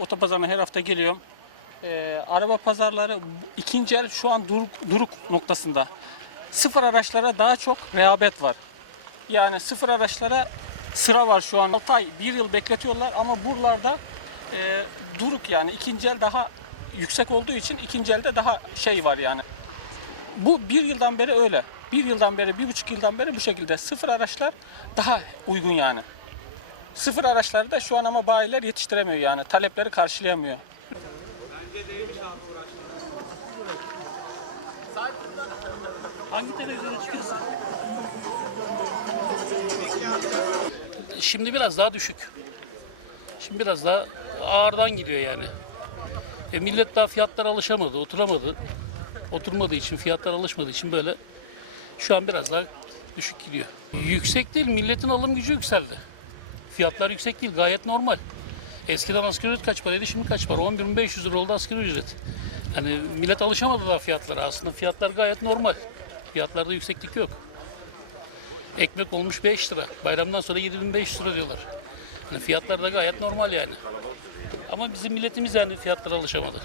otopazarına her hafta geliyorum. Ee, araba pazarları ikinci el şu an duruk, duruk noktasında. Sıfır araçlara daha çok rehabet var. Yani sıfır araçlara sıra var şu an. 6 ay, 1 yıl bekletiyorlar ama buralarda e, duruk yani ikinci el daha yüksek olduğu için ikinci elde daha şey var yani. Bu bir yıldan beri öyle. Bir yıldan beri, bir buçuk yıldan beri bu şekilde. Sıfır araçlar daha uygun yani. Sıfır araçları da şu an ama bayiler yetiştiremiyor yani. Talepleri karşılayamıyor. Hangi televizyona çıkıyorsun? Şimdi biraz daha düşük. Şimdi biraz daha ağırdan gidiyor yani. E millet daha fiyatlara alışamadı, oturamadı. Oturmadığı için, fiyatlar alışmadığı için böyle şu an biraz daha düşük gidiyor. Yüksek değil, milletin alım gücü yükseldi. Fiyatlar yüksek değil, gayet normal. Eskiden asgari ücret kaç paraydı, şimdi kaç para? 11.500 lira oldu asgari ücret. Hani millet alışamadı daha fiyatlara. Aslında fiyatlar gayet normal. Fiyatlarda yükseklik yok. Ekmek olmuş 5 lira. Bayramdan sonra 7500 lira diyorlar. Hani fiyatlar da gayet normal yani. Ama bizim milletimiz yani fiyatlara alışamadı.